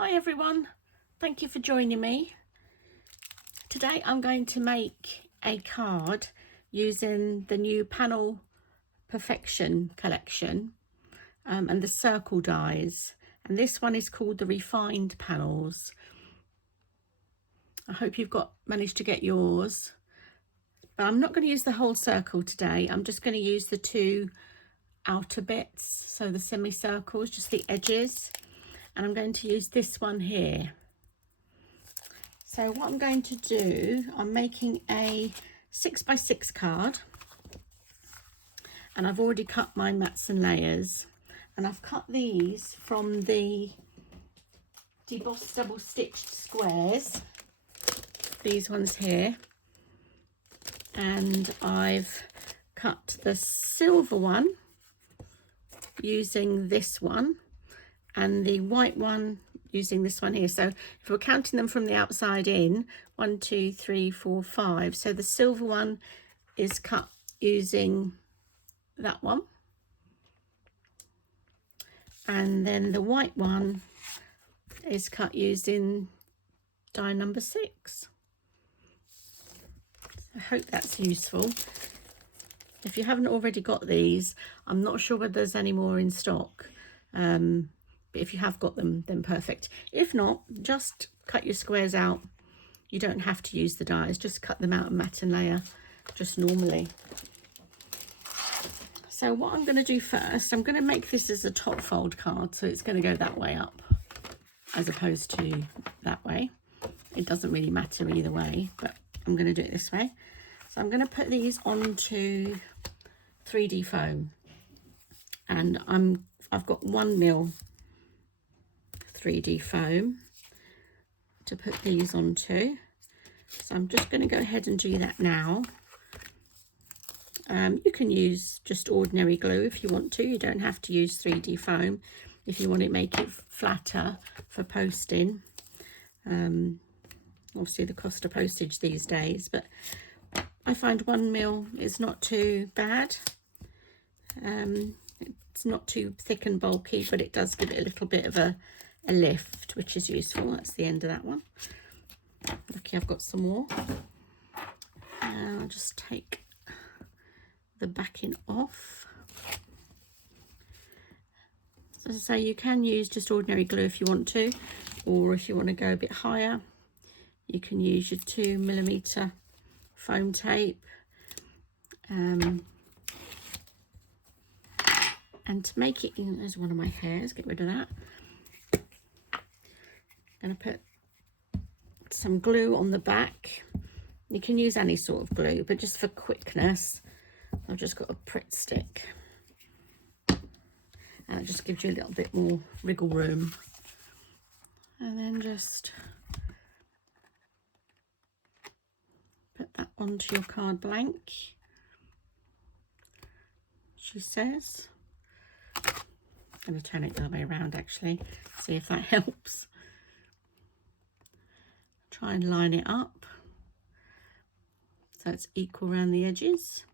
Hi everyone, thank you for joining me. Today I'm going to make a card using the new Panel Perfection collection and the circle dies, and this one is called the Refined Panels. I hope you've managed to get yours, but I'm not going to use the whole circle today. I'm just going to use the two outer bits, so the semicircles, just the edges. And I'm going to use this one here. So what I'm going to do, I'm making a 6x6 card, and I've already cut my mats and layers, and I've cut these from the Embossed double stitched squares, these ones here, and I've cut the silver one using this one, and the white one using this one here. So if we're counting them from the outside in, 1 2 3 4 5, so the silver one is cut using that one, and then the white one is cut using die number 6. I hope that's useful. If you haven't already got these, I'm not sure whether there's any more in stock. But if you have got them, then perfect. If not, just cut your squares out. You don't have to use the dies, just cut them out and mat and layer just normally. So what I'm going to do first, I'm going to make this as a top fold card, so it's going to go that way up as opposed to that way. It doesn't really matter either way, but I'm going to do it this way. So I'm going to put these onto 3D foam, and I've got 1mm 3D foam to put these onto. So I'm just going to go ahead and do that now. You can use just ordinary glue if you want to. You don't have to use 3D foam if you want to make it flatter for posting. Obviously the cost of postage these days, but I find 1mm is not too bad. It's not too thick and bulky, but it does give it a little bit of a lift, which is useful. That's the end of that one. Lucky I've got some more. I'll just take the backing off. So as I say, you can use just ordinary glue if you want to, or if you want to go a bit higher, you can use your 2mm foam tape. And to make it, there's one of my hairs, get rid of that. I'm going to put some glue on the back. You can use any sort of glue, but just for quickness, I've just got a Pritt stick. And it just gives you a little bit more wriggle room. And then just put that onto your card blank, she says. I'm going to turn it the other way around actually, see if that helps. Try and line it up so it's equal around the edges.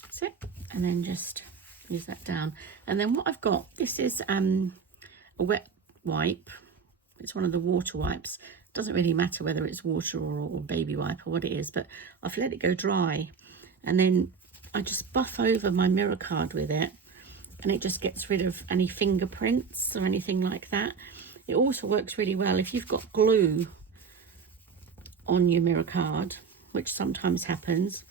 That's it. And then just use that down. And then what I've got, this is a wet wipe. It's one of the water wipes. It doesn't really matter whether it's water or baby wipe or what it is, but I've let it go dry. And then I just buff over my mirror card with it, and it just gets rid of any fingerprints or anything like that. It also works really well if you've got glue on your mirror card, which sometimes happens.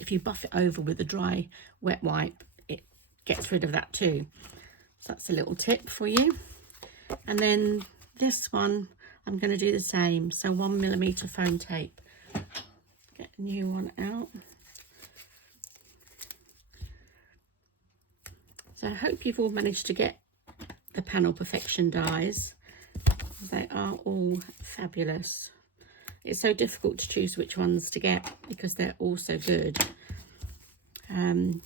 If you buff it over with a dry wet wipe, it gets rid of that too. So that's a little tip for you. And then this one, I'm going to do the same. So 1mm foam tape. Get a new one out. So I hope you've all managed to get the Panel Perfection dies. They are all fabulous. It's so difficult to choose which ones to get because they're all so good. And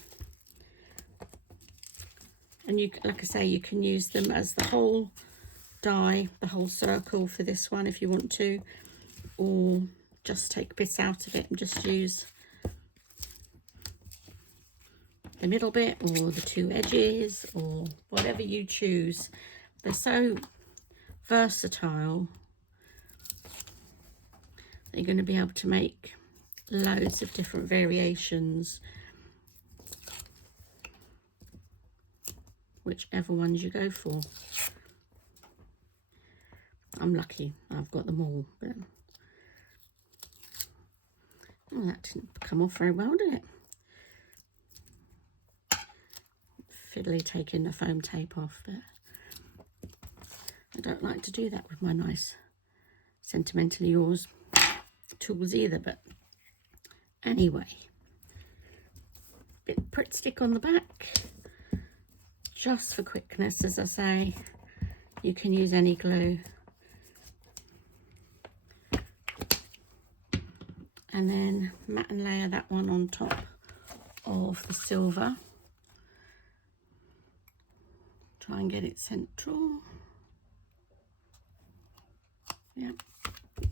you, like I say, you can use them as the whole die, the whole circle for this one if you want to, or just take bits out of it and just use the middle bit or the two edges or whatever you choose. They're so versatile. You're going to be able to make loads of different variations, whichever ones you go for. I'm lucky I've got them all, but oh, that didn't come off very well, did it? Fiddly taking the foam tape off, but I don't like to do that with my nice Sentimentally Yours tools either. But anyway, bit of Pritt stick on the back just for quickness. As I say, you can use any glue. And then mat and layer that one on top of the silver. Try and get it central. Yep,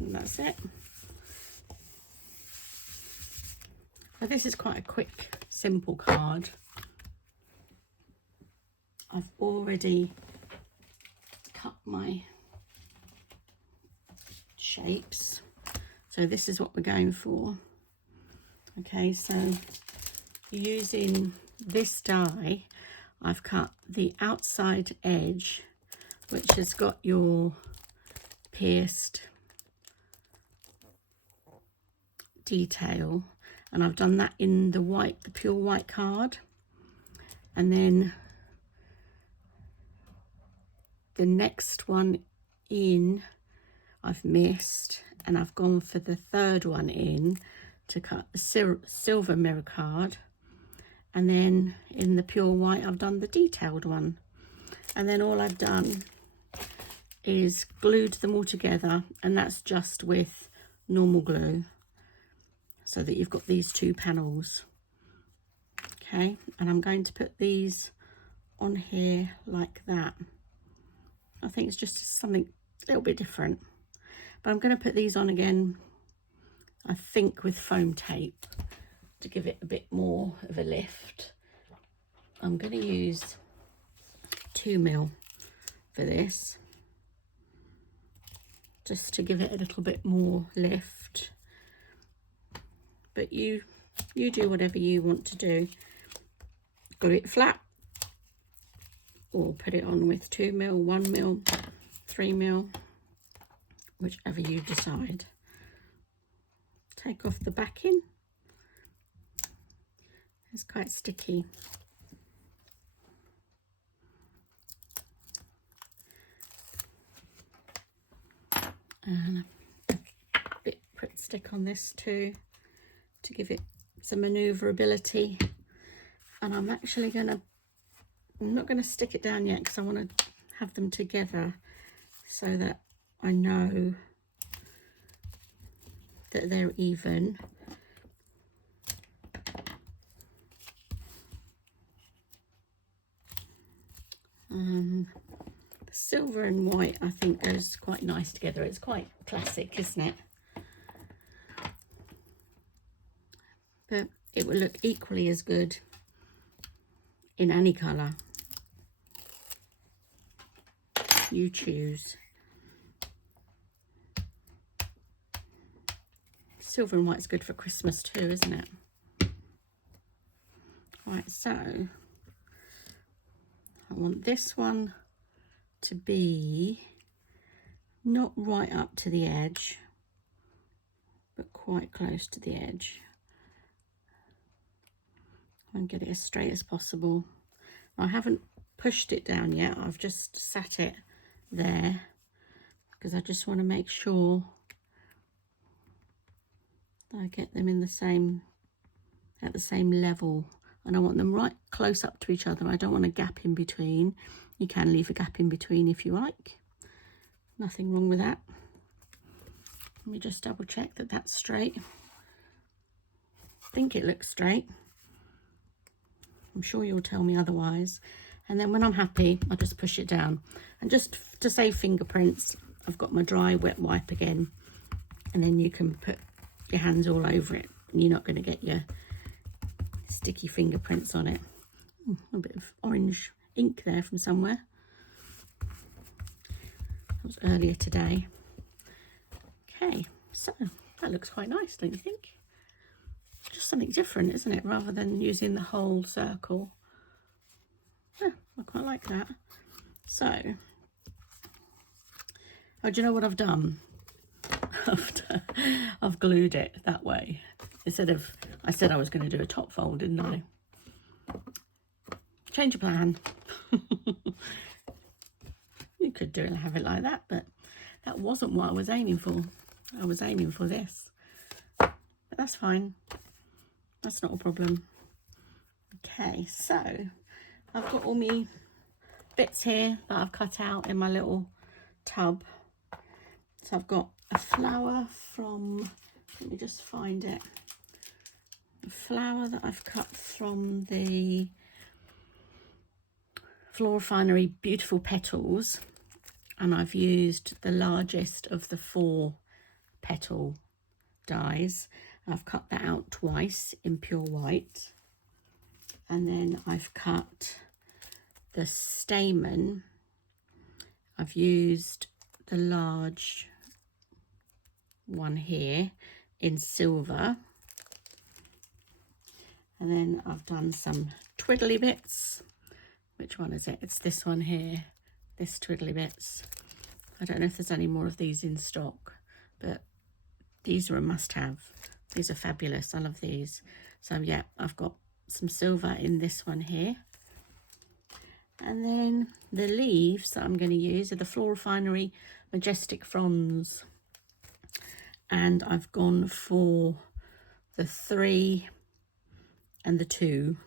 and that's it. So this is quite a quick, simple card. I've already cut my shapes. So this is what we're going for. Okay, so using this die, I've cut the outside edge, which has got your pierced detail, and I've done that in the white, the pure white card. And then the next one in I've missed, and I've gone for the third one in to cut the silver mirror card. And then in the pure white I've done the detailed one, and then all I've done is glued them all together, and that's just with normal glue, so that you've got these two panels. Okay, and I'm going to put these on here like that. I think it's just something a little bit different, but I'm going to put these on again, I think, with foam tape to give it a bit more of a lift. I'm going to use 2mm for this, just to give it a little bit more lift. But you do whatever you want to do. Glue it flat, or put it on with 2mm, 1mm, 3mm, whichever you decide. Take off the backing. It's quite sticky. And a bit Pritt stick on this too, to give it some manoeuvrability. And I'm actually I'm not going to stick it down yet, because I want to have them together so that I know that they're even. The silver and white, I think, goes quite nice together. It's quite classic, isn't it? But it will look equally as good in any colour you choose. Silver and white's good for Christmas too, isn't it? Right, so I want this one to be not right up to the edge, but quite close to the edge. And get it as straight as possible. I haven't pushed it down yet, I've just sat it there, because I just want to make sure that I get them in the same, at the same level. And I want them right close up to each other. I don't want a gap in between. You can leave a gap in between if you like. Nothing wrong with that. Let me just double check that that's straight. I think it looks straight. I'm sure you'll tell me otherwise. And then when I'm happy, I'll just push it down. And just to save fingerprints, I've got my dry wet wipe again. And then you can put your hands all over it, and you're not going to get your sticky fingerprints on it. A bit of orange ink there from somewhere. was earlier today. Okay, so that looks quite nice, don't you think? Just something different, isn't it? Rather than using the whole circle. Yeah, I quite like that. So, oh, do you know what I've done? I've glued it that way. Instead of, I said I was going to do a top fold, didn't I? Change of plan. You could do it and have it like that, but that wasn't what I was aiming for. I was aiming for this. But that's fine. That's not a problem. Okay, so I've got all my bits here that I've cut out in my little tub. So I've got a flower from, let me just find it. A flower that I've cut from the Floral Refinery Beautiful Petals, and I've used the largest of the 4 petal dies. I've cut that out twice in pure white, and then I've cut the stamen. I've used the large one here in silver, and then I've done some twiddly bits. Which one is it? It's this one here, this twiddly bits. I don't know if there's any more of these in stock, but these are a must-have. These are fabulous. I love these. So yeah, I've got some silver in this one here. And then the leaves that I'm going to use are the Floral Refinery Majestic Fronds. And I've gone for the 3 and the 2.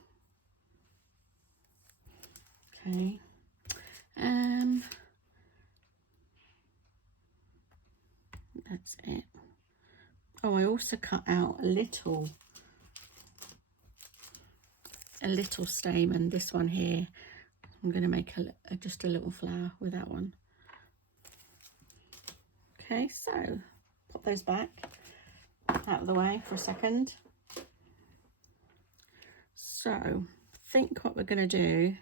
Okay. That's it. Oh, I also cut out a little stamen, this one here. I'm going to make just a little flower with that one. Okay, so pop those back out of the way for a second. So I think what we're going to do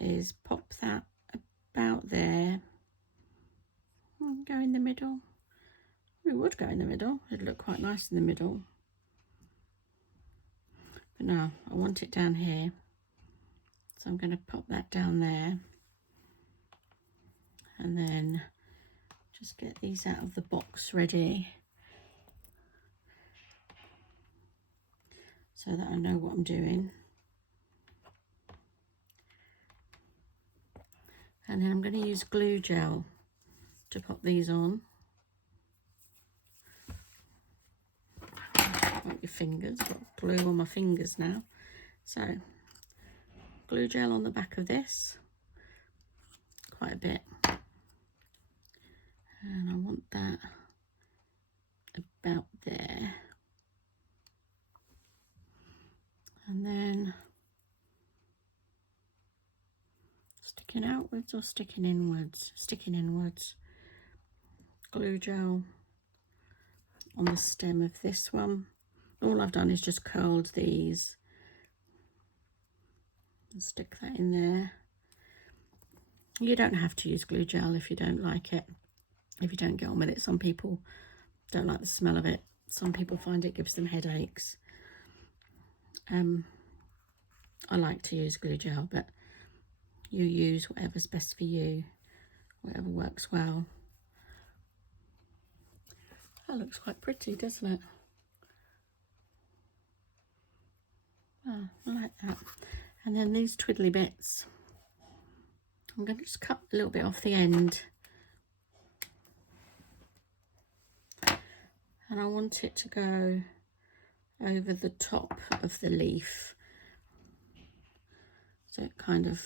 is pop that about there. Go in the middle. We would go in the middle. It'd look quite nice in the middle. But no, I want it down here. So I'm going to pop that down there. And then just get these out of the box ready, so that I know what I'm doing. And then I'm going to use glue gel to pop these on. Wipe your fingers, I've got glue on my fingers now. So glue gel on the back of this, quite a bit. And I want that about there. And then sticking outwards or sticking inwards? Sticking inwards. Glue gel on the stem of this one. All I've done is just curled these and stick that in there. You don't have to use glue gel if you don't like it, if you don't get on with it. Some people don't like the smell of it. Some people find it gives them headaches. I like to use glue gel, but you use whatever's best for you, whatever works well. That looks quite pretty, doesn't it? Oh, I like that. And then these twiddly bits, I'm going to just cut a little bit off the end. And I want it to go over the top of the leaf. So it kind of,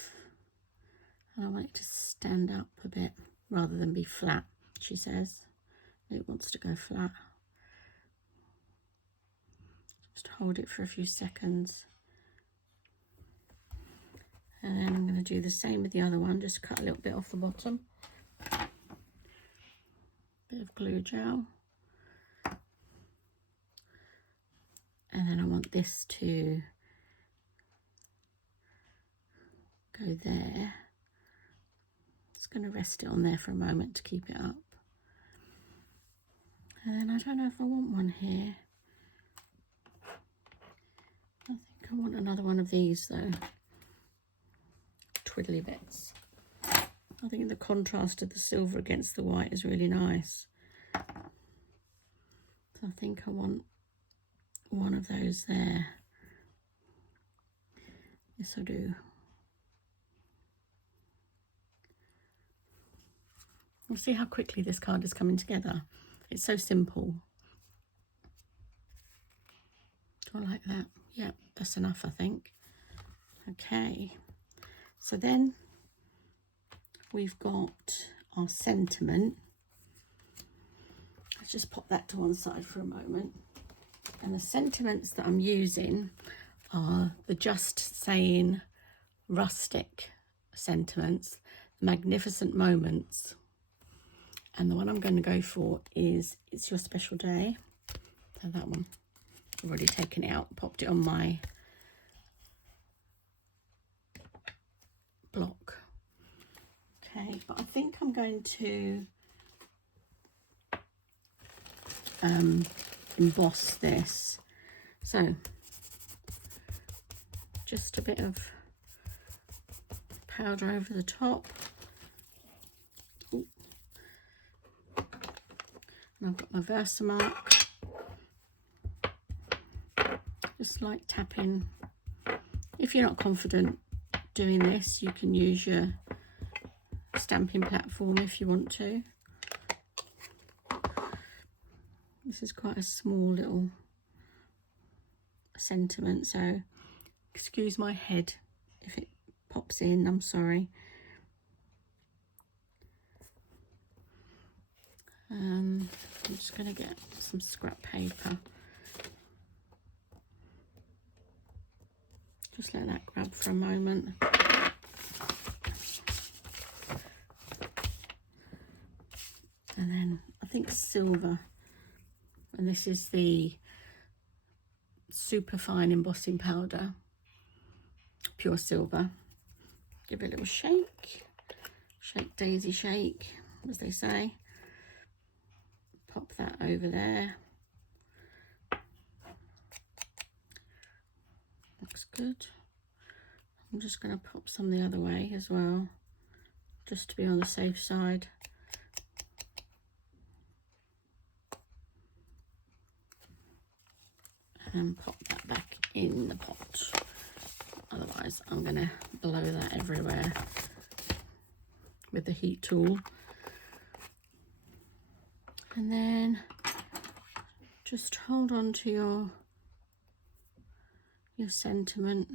and I want it to stand up a bit rather than be flat, she says. It wants to go flat. Just hold it for a few seconds. And then I'm going to do the same with the other one, just cut a little bit off the bottom. Bit of glue gel. And then I want this to go there. It's going to rest it on there for a moment to keep it up. And then I don't know if I want one here. I think I want another one of these though. Twiddly bits. I think the contrast of the silver against the white is really nice. So I think I want one of those there. Yes, I do. We'll see how quickly this card is coming together. It's so simple. Do I like that? Yeah, that's enough, I think. Okay, so then we've got our sentiment. Let's just pop that to one side for a moment. And the sentiments that I'm using are the Just Saying rustic sentiments, magnificent moments. And the one I'm going to go for is It's Your Special Day. So that one, I've already taken it out, popped it on my block. Okay, but I think I'm going to emboss this. So just a bit of powder over the top. Ooh. And I've got my Versamark. Just like tapping. If you're not confident doing this, you can use your stamping platform if you want to. This is quite a small little sentiment, so excuse my head if it pops in, I'm sorry. I'm just going to get some scrap paper. Just let that grab for a moment. And then I think silver, and this is the super fine embossing powder, pure silver. Give it a little shake, shake daisy shake, as they say. Pop that over there. Looks good. I'm just going to pop some the other way as well, just to be on the safe side. And pop that back in the pot. Otherwise, I'm going to blow that everywhere with the heat tool. And then just hold on to your sentiment.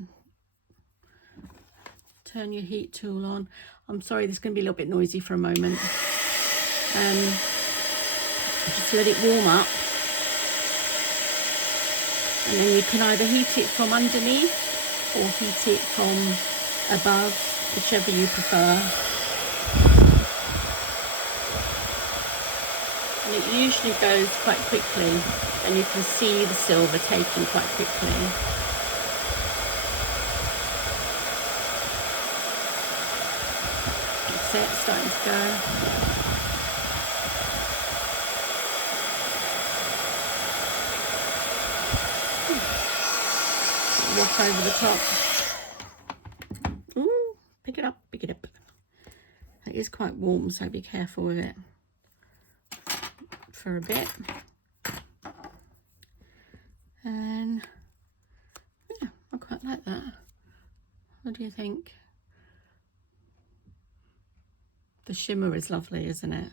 Turn your heat tool on. I'm sorry, this is going to be a little bit noisy for a moment. Just let it warm up. And then you can either heat it from underneath or heat it from above, whichever you prefer. And it usually goes quite quickly, and you can see the silver taking quite quickly. That's it, it's starting to go. Walk over the top. Ooh, pick it up, pick it up. It is quite warm, so be careful with it for a bit. And yeah, I quite like that. What do you think? The shimmer is lovely, isn't it?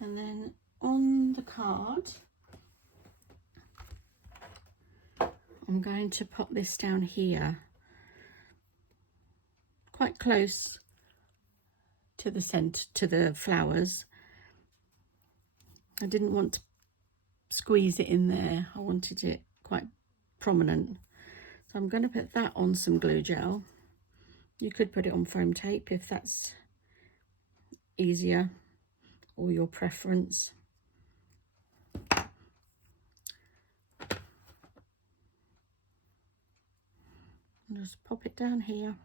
And then on the card, I'm going to pop this down here, quite close to the to the flowers. I didn't want to squeeze it in there. I wanted it quite prominent. So I'm going to put that on some glue gel. You could put it on foam tape if that's easier or your preference. And just pop it down here.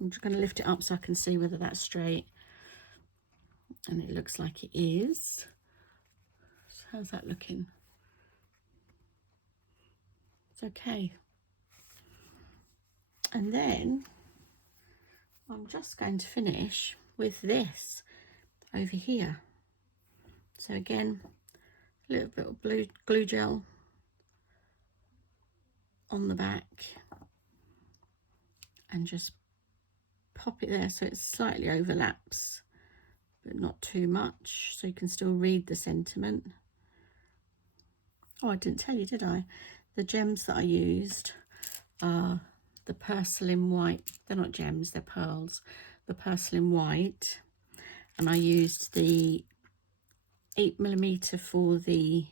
I'm just going to lift it up so I can see whether that's straight. And it looks like it is. So how's that looking? It's okay. And then I'm just going to finish with this over here. So again, a little bit of glue gel on the back and just pop it there so it slightly overlaps, but not too much, so you can still read the sentiment. Oh, I didn't tell you, did I? The gems that I used are the porcelain white. They're not gems, they're pearls. The porcelain white, and I used the 8mm for the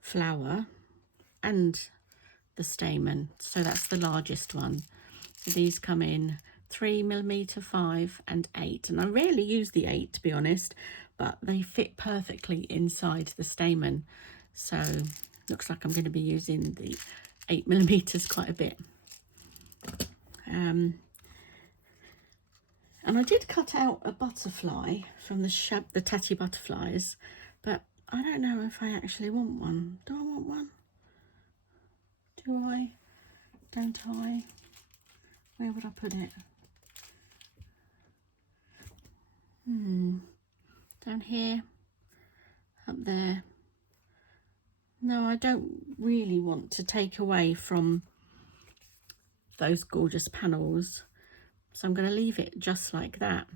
flower and the stamen, so that's the largest one. So these come in 3mm, 5 and 8, and I rarely use the 8 to be honest, but they fit perfectly inside the stamen, so looks like I'm going to be using the 8mm quite a bit. And I did cut out a butterfly from the Tatty Butterflies, but I don't know if I actually want one. Do I want one? Do I? Don't I? Where would I put it? Down here, up there. No, I don't really want to take away from those gorgeous panels, so I'm going to leave it just like that.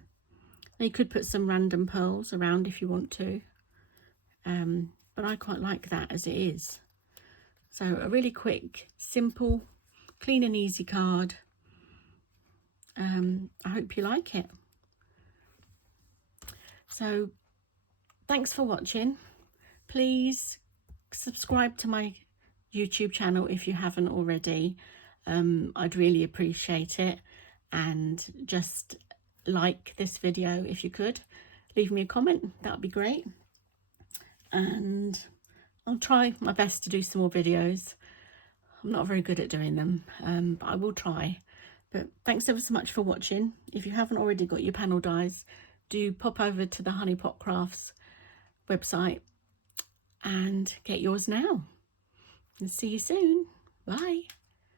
Now you could put some random pearls around if you want to, but I quite like that as it is. So a really quick, simple, clean and easy card. I hope you like it. So thanks for watching. Please subscribe to my YouTube channel if you haven't already. I'd really appreciate it, and just like this video if you could. Leave me a comment, that would be great, and I'll try my best to do some more videos. I'm not very good at doing them, but I will try. But thanks ever so much for watching. If you haven't already got your panel dies, do pop over to the Honey Pot Crafts website and get yours now. And see you soon. Bye.